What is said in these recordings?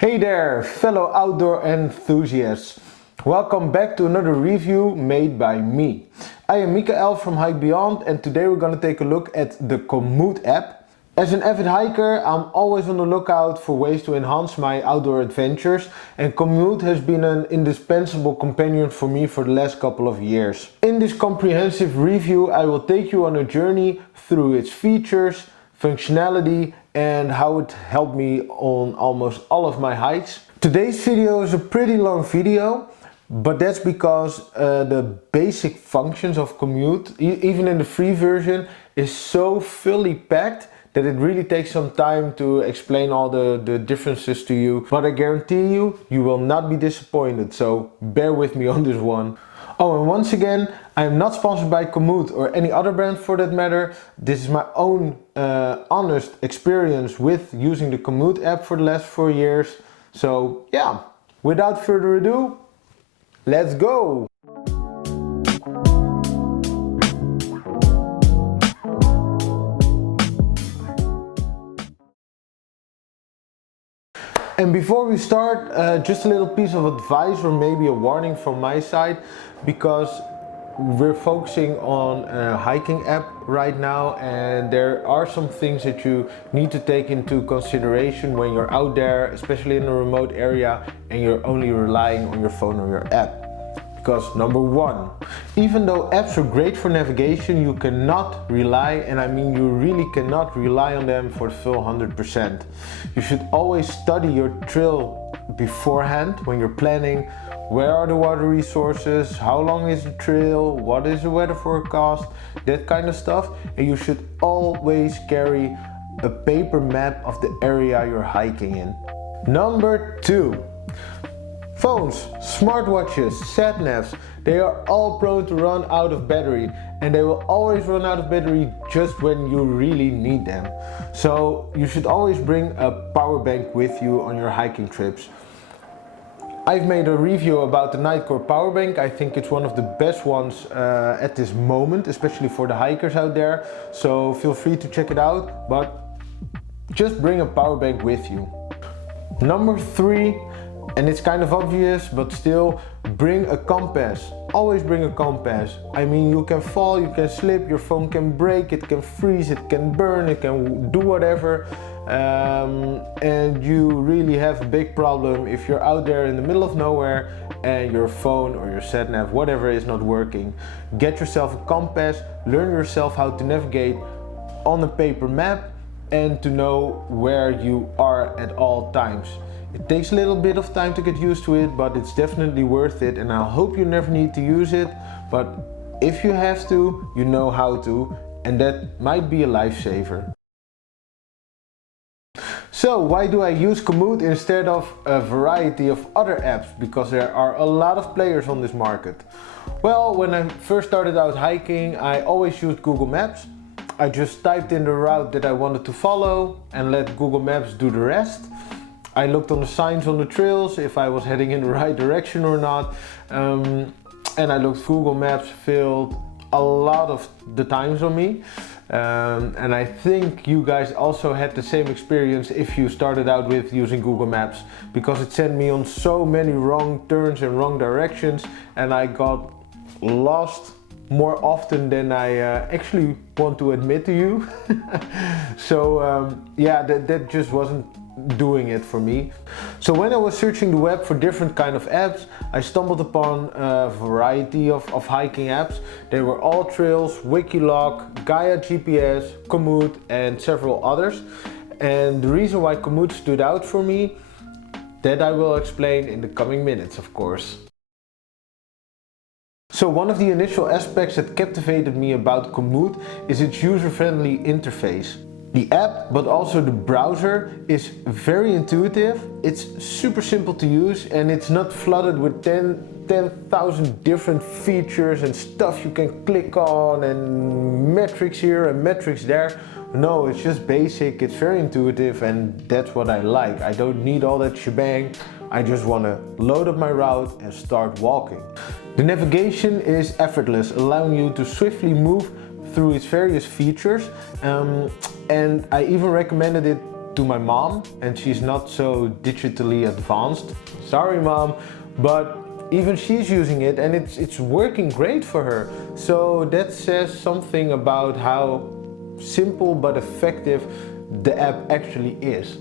Hey there, fellow outdoor enthusiasts. Welcome back to another review made by me. I am Mikael from Hike Beyond, and today we're going to take a look at the Komoot app. As an avid hiker, I'm always on the lookout for ways to enhance my outdoor adventures, and Komoot has been an indispensable companion for me for the last couple of years. In this comprehensive review, I will take you on a journey through its features, functionality, and how it helped me on almost all of my hikes. Today's video is a pretty long video, but that's because the basic functions of Komoot, even in the free version, is so fully packed that it really takes some time to explain all the differences to you. But I guarantee you, you will not be disappointed, so bear with me on this one. Oh, and once again, I am not sponsored by Komoot or any other brand for that matter. This is my own honest experience with using the Komoot app for the last 4 years. So yeah, without further ado, let's go! And before we start, just a little piece of advice or maybe a warning from my side, because we're focusing on a hiking app right now, and there are some things that you need to take into consideration when you're out there, especially in a remote area, and you're only relying on your phone or your app. Because number one, even though apps are great for navigation, you cannot rely, and I mean you really cannot rely on them for the full 100%. You should always study your trail beforehand when you're planning. Where are the water resources? How long is the trail? What is the weather forecast? That kind of stuff. And you should always carry a paper map of the area you're hiking in. Number two. Phones, smartwatches, sat-navs, they are all prone to run out of battery, and they will always run out of battery just when you really need them. So you should always bring a power bank with you on your hiking trips. I've made a review about the Nightcore power bank. I think it's one of the best ones at this moment, especially for the hikers out there. So feel free to check it out, but just bring a power bank with you. Number three, and it's kind of obvious, but still, bring a compass. Always bring a compass. I mean, you can fall, you can slip, your phone can break, it can freeze, it can burn, it can do whatever. And you really have a big problem if you're out there in the middle of nowhere and your phone or your sat-nav, whatever, is not working. Get yourself a compass, learn yourself how to navigate on a paper map and to know where you are at all times. It takes a little bit of time to get used to it, but it's definitely worth it, and I hope you never need to use it, but if you have to, you know how to, and that might be a lifesaver. So why do I use Komoot instead of a variety of other apps? Because there are a lot of players on this market. Well, when I first started out hiking, I always used Google Maps. I just typed in the route that I wanted to follow and let Google Maps do the rest. I looked on the signs on the trails if I was heading in the right direction or not, and I looked. Google Maps failed a lot of the times on me, and I think you guys also had the same experience if you started out with using Google Maps, because it sent me on so many wrong turns and wrong directions, and I got lost more often than I actually want to admit to you. So yeah, that just wasn't doing it for me. So when I was searching the web for different kind of apps, I stumbled upon a variety of hiking apps. They were All Trails, Wikilog, Gaia GPS, Komoot, and several others. And the reason why Komoot stood out for me, that I will explain in the coming minutes, of course. So one of the initial aspects that captivated me about Komoot is its user-friendly interface. The app, but also the browser, is very intuitive, it's super simple to use, and it's not flooded with 10,000 different features and stuff you can click on and metrics here and metrics there. No, it's just basic, it's very intuitive, and that's what I like. I don't need all that shebang. I just want to load up my route and start walking. The navigation is effortless, allowing you to swiftly move through its various features, and I even recommended it to my mom, and she's not so digitally advanced. Sorry mom, but even she's using it and it's working great for her. So that says something about how simple but effective the app actually is.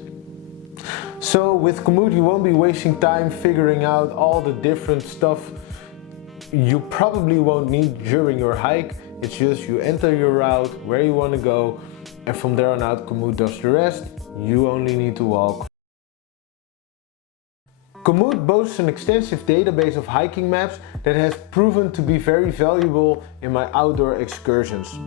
So with Komoot you won't be wasting time figuring out all the different stuff you probably won't need during your hike. It's just you enter your route, where you want to go, and from there on out Komoot does the rest. You only need to walk. Komoot boasts an extensive database of hiking maps that has proven to be very valuable in my outdoor excursions.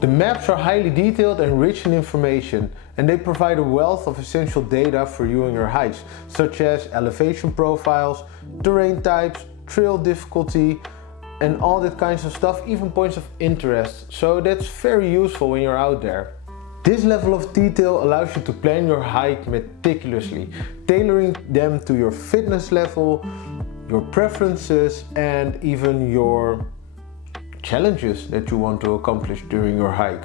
The maps are highly detailed and rich in information, and they provide a wealth of essential data for you and your hikes, such as elevation profiles, terrain types, trail difficulty, and all that kinds of stuff, even points of interest. So that's very useful when you're out there. This level of detail allows you to plan your hike meticulously, tailoring them to your fitness level, your preferences, and even your challenges that you want to accomplish during your hike.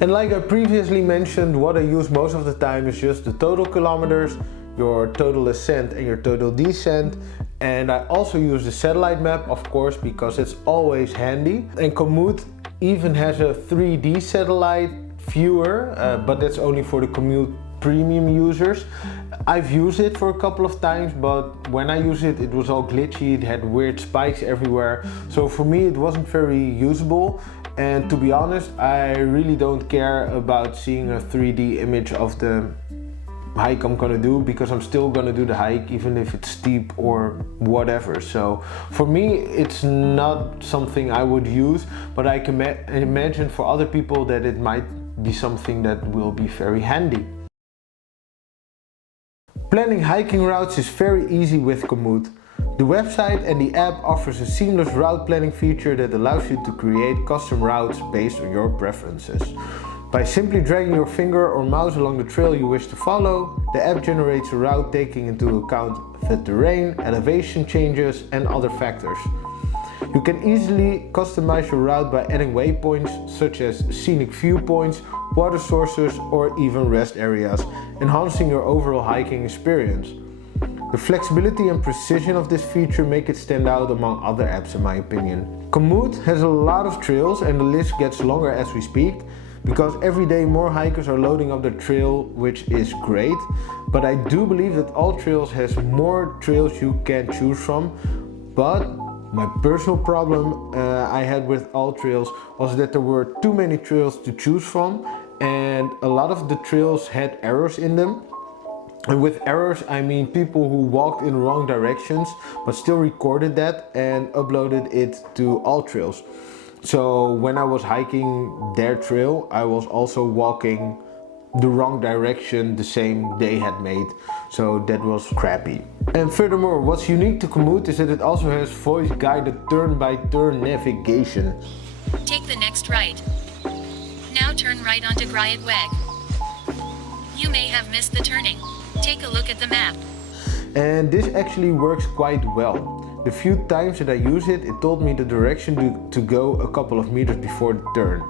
And like I previously mentioned, what I use most of the time is just the total kilometers, your total ascent and your total descent. And I also use the satellite map, of course, because it's always handy. And Komoot even has a 3D satellite viewer, but that's only for the Komoot premium users. I've used it for a couple of times, but when I used it, it was all glitchy, it had weird spikes everywhere. So for me it wasn't very usable, and to be honest, I really don't care about seeing a 3D image of the hike I'm gonna do, because I'm still gonna do the hike even if it's steep or whatever. So for me it's not something I would use, but I can imagine for other people that it might be something that will be very handy. Planning hiking routes is very easy with Komoot. The website and the app offers a seamless route planning feature that allows you to create custom routes based on your preferences. By simply dragging your finger or mouse along the trail you wish to follow, the app generates a route taking into account the terrain, elevation changes, and other factors. You can easily customize your route by adding waypoints such as scenic viewpoints, water sources, or even rest areas, enhancing your overall hiking experience. The flexibility and precision of this feature make it stand out among other apps in my opinion. Komoot has a lot of trails, and the list gets longer as we speak, because every day more hikers are loading up their trail, which is great. But I do believe that All Trails has more trails you can choose from. But my personal problem I had with All Trails was that there were too many trails to choose from, and a lot of the trails had errors in them. And with errors I mean people who walked in wrong directions but still recorded that and uploaded it to All Trails. So when I was hiking their trail, I was also walking the wrong direction the same they had made. So that was crappy. And furthermore, what's unique to Komoot is that it also has voice guided turn-by-turn navigation. Take the next right. Now turn right onto Gryat Weg. You may have missed the turning. Take a look at the map. And this actually works quite well. The few times that I use it, it told me the direction to go a couple of meters before the turn.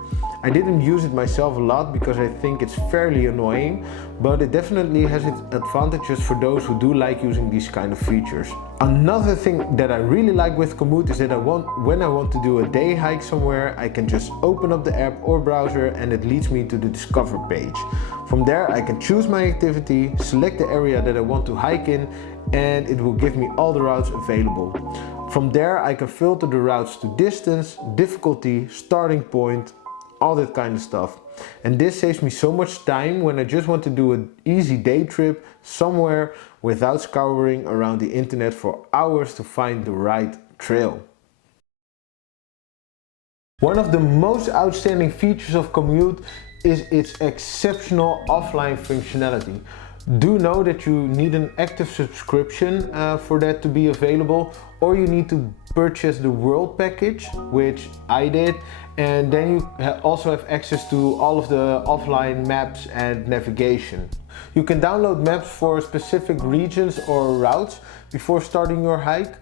I didn't use it myself a lot because I think it's fairly annoying, but it definitely has its advantages for those who do like using these kind of features. Another thing that I really like with Komoot is that when I want to do a day hike somewhere, I can just open up the app or browser and it leads me to the Discover page. From there I can choose my activity, select the area that I want to hike in, and it will give me all the routes available. From there I can filter the routes to distance, difficulty, starting point, all that kind of stuff. And this saves me so much time when I just want to do an easy day trip somewhere without scouring around the internet for hours to find the right trail. One of the most outstanding features of Komoot is its exceptional offline functionality. Do know that you need an active subscription for that to be available, or you need to purchase the World package, which I did, and then you also have access to all of the offline maps and navigation. You can download maps for specific regions or routes before starting your hike,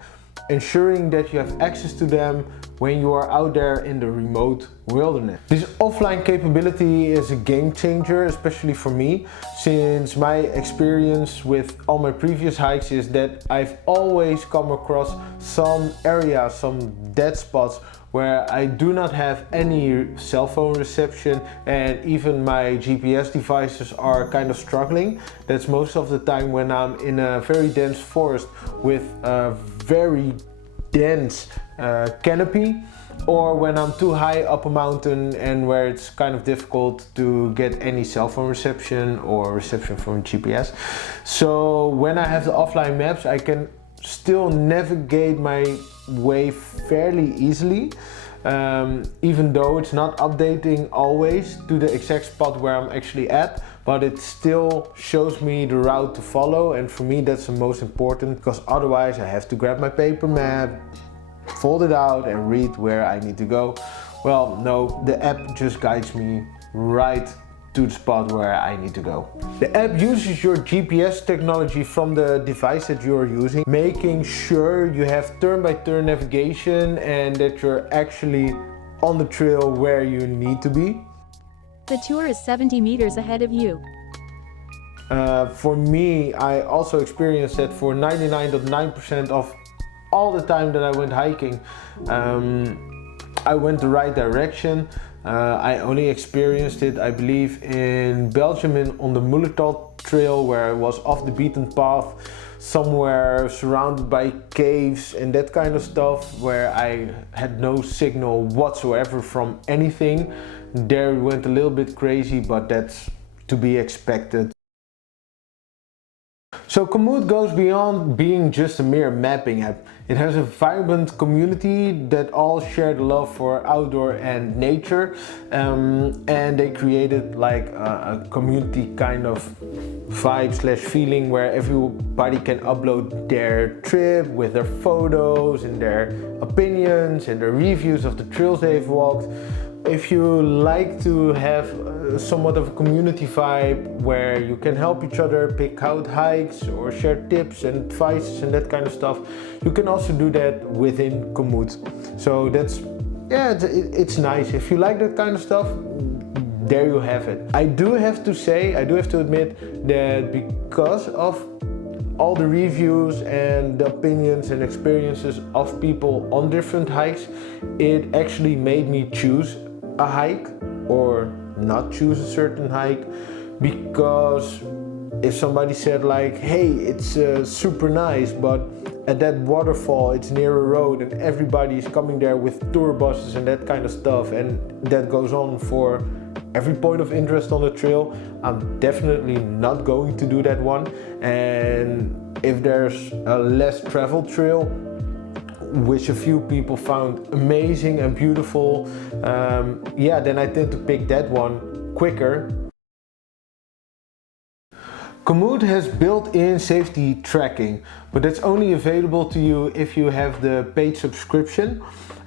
ensuring that you have access to them when you are out there in the remote wilderness. This offline capability is a game changer, especially for me, since my experience with all my previous hikes is that I've always come across some areas, some dead spots where I do not have any cell phone reception, and even my GPS devices are kind of struggling. That's most of the time when I'm in a very dense forest with a very dense canopy, or when I'm too high up a mountain and where it's kind of difficult to get any cell phone reception or reception from GPS. So when I have the offline maps, I can still navigate my way fairly easily, even though it's not updating always to the exact spot where I'm actually at, but it still shows me the route to follow, and for me that's the most important, because otherwise I have to grab my paper map, fold it out and read where I need to go. Well, no, the app just guides me right to the spot where I need to go. The app uses your GPS technology from the device that you're using, making sure you have turn-by-turn navigation and that you're actually on the trail where you need to be. The tour is 70 meters ahead of you. For me, I also experienced that for 99.9% of all the time that I went hiking, I went the right direction. I only experienced it, I believe, in Belgium on the Mullertal trail, where I was off the beaten path, somewhere surrounded by caves and that kind of stuff, where I had no signal whatsoever from anything. There it went a little bit crazy, but that's to be expected. So Komoot goes beyond being just a mere mapping app. It has a vibrant community that all share the love for outdoor and nature, and they created like a community kind of vibe slash feeling where everybody can upload their trip with their photos and their opinions and their reviews of the trails they've walked. If you like to have somewhat of a community vibe where you can help each other pick out hikes or share tips and advices and that kind of stuff, you can also do that within Komoot. So that's, yeah, it's nice. If you like that kind of stuff, there you have it. I do have to admit that because of all the reviews and the opinions and experiences of people on different hikes, it actually made me choose a hike or not choose a certain hike, because if somebody said like, hey, it's super nice, but at that waterfall it's near a road and everybody is coming there with tour buses and that kind of stuff, and that goes on for every point of interest on the trail, I'm definitely not going to do that one. And if there's a less traveled trail, which a few people found amazing and beautiful, yeah, then I tend to pick that one quicker. Komoot has built-in safety tracking, but that's only available to you if you have the paid subscription,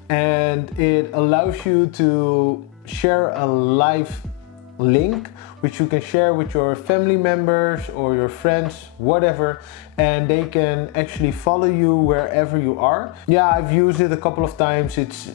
and it allows you to share a live link which you can share with your family members or your friends, whatever, and they can actually follow you wherever you are. Yeah, I've used it a couple of times. It's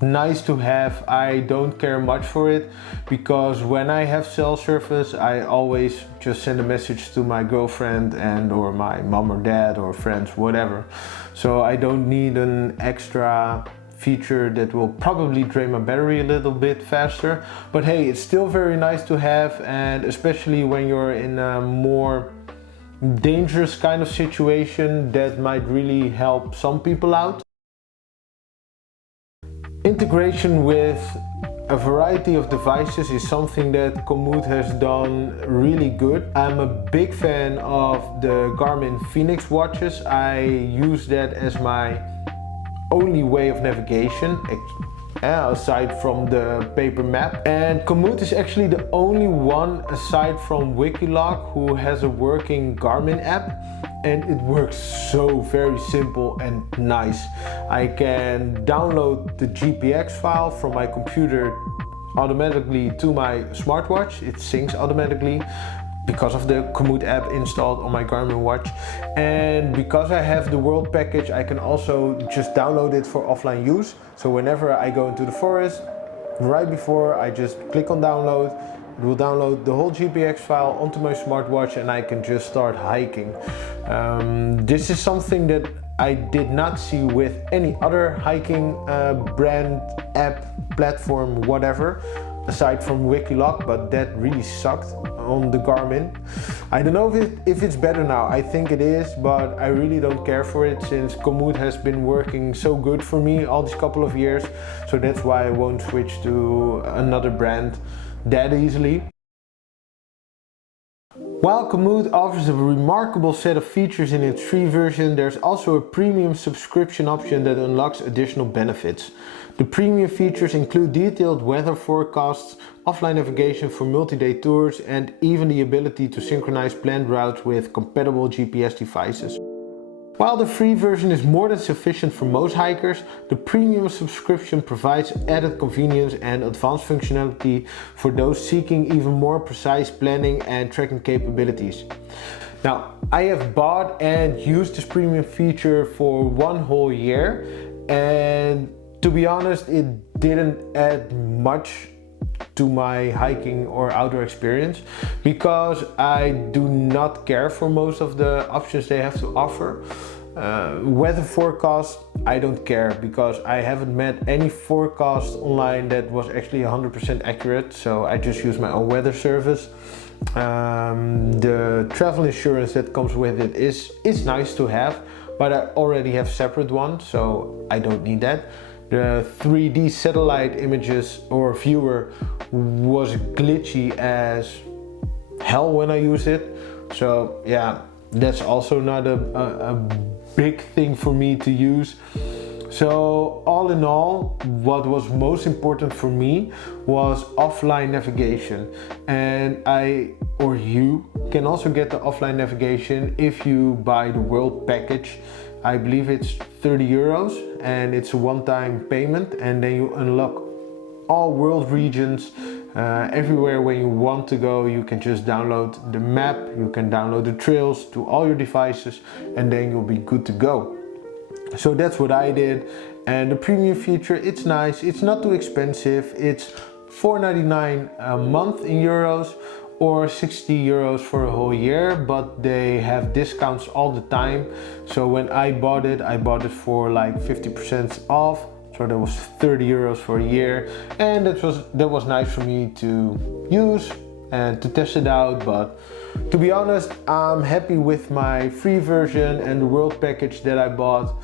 nice to have. I don't care much for it, because when I have cell service, I always just send a message to my girlfriend and or my mom or dad or friends, whatever. So I don't need an extra feature that will probably drain my battery a little bit faster, but hey, it's still very nice to have, and especially when you're in a more dangerous kind of situation, that might really help some people out. Integration with a variety of devices is something that Komoot has done really good. I'm a big fan of the Garmin Phoenix watches. I use that as my only way of navigation, aside from the paper map. And Komoot is actually the only one aside from Wikiloc who has a working Garmin app, and it works so very simple and nice. I can download the GPX file from my computer automatically to my smartwatch. It syncs automatically. because of the Komoot app installed on my Garmin watch, and because I have the world package, I can also just download it for offline use. So whenever I go into the forest, right before I just click on download, it will download the whole GPX file onto my smartwatch and I can just start hiking. This is something that I did not see with any other hiking brand, app, platform, whatever, aside from Wikiloc, but that really sucked on the Garmin. I don't know if it's better now. I think it is, but I really don't care for it since Komoot has been working so good for me all these couple of years. So that's why I won't switch to another brand that easily. While Komoot offers a remarkable set of features in its free version, there's also a premium subscription option that unlocks additional benefits. The premium features include detailed weather forecasts, offline navigation for multi-day tours, and even the ability to synchronize planned routes with compatible GPS devices. While the free version is more than sufficient for most hikers, the premium subscription provides added convenience and advanced functionality for those seeking even more precise planning and tracking capabilities. Now, I have bought and used this premium feature for 1 whole year, and to be honest, it didn't add much to my hiking or outdoor experience because I do not care for most of the options they have to offer. Weather forecast, I don't care because I haven't met any forecast online that was actually 100% accurate, so I just use my own weather service. The travel insurance that comes with it is nice to have, but I already have separate one, so I don't need that. The 3D satellite images or viewer was glitchy as hell when I used it. So yeah, that's also not a big thing for me to use. So all in all, what was most important for me was offline navigation. And you can also get the offline navigation if you buy the world package. I believe it's 30 euros and it's a one-time payment, and then you unlock all world regions. Everywhere where you want to go, you can just download the map, you can download the trails to all your devices, and then you'll be good to go. So that's what I did, and the premium feature, it's nice, it's not too expensive, it's €4.99 a month in euros or 60 euros for a whole year, but they have discounts all the time. So when I bought it for like 50% off. So that was 30 euros for a year, and that was nice for me to use and to test it out. But to be honest, I'm happy with my free version and the world package that I bought,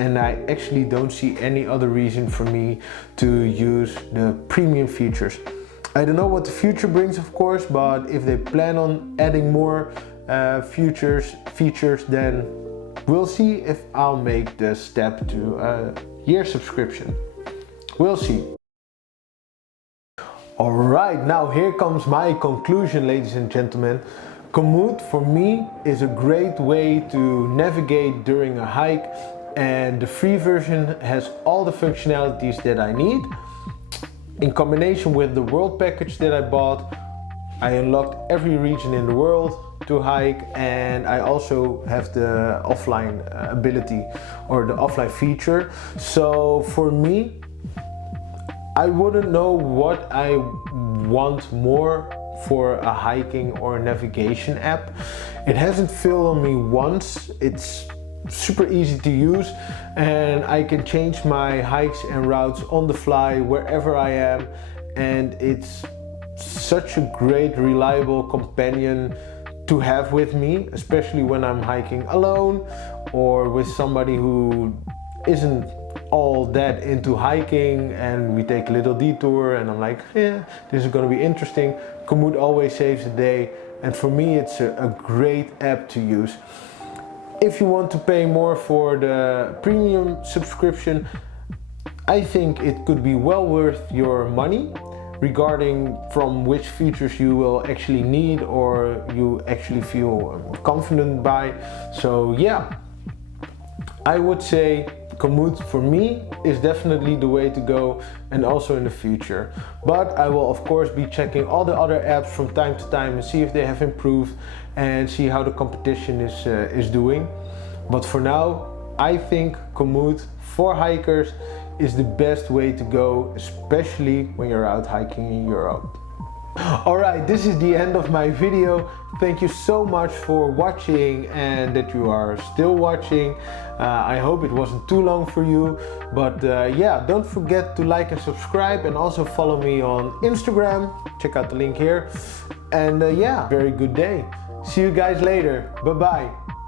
and I actually don't see any other reason for me to use the premium features. I don't know what the future brings, of course, but if they plan on adding more features, then we'll see if I'll make the step to a year subscription. We'll see. Alright, now here comes my conclusion, ladies and gentlemen. Komoot for me is a great way to navigate during a hike, and the free version has all the functionalities that I need. In combination with the world package that I bought, I unlocked every region in the world to hike, and I also have the offline ability or the offline feature. So for me, I wouldn't know what I want more for a hiking or navigation app. It hasn't failed on me once. It's super easy to use, and I can change my hikes and routes on the fly wherever I am, and it's such a great reliable companion to have with me, especially when I'm hiking alone or with somebody who isn't all that into hiking, and we take a little detour and I'm like, yeah, this is gonna be interesting. Komoot always saves the day, and for me it's a great app to use. If you want to pay more for the premium subscription, I think it could be well worth your money, regarding from which features you will actually need or you actually feel confident by. So yeah, I would say Komoot for me is definitely the way to go, and also in the future. But I will of course be checking all the other apps from time to time and see if they have improved and see how the competition is doing. But for now, I think Komoot for hikers is the best way to go, especially when you're out hiking in Europe. Alright, this is the end of my video. Thank you so much for watching and that you are still watching. I hope it wasn't too long for you, but yeah, don't forget to like and subscribe, and also follow me on Instagram. Check out the link here. And yeah, very good day. See you guys later. Bye bye.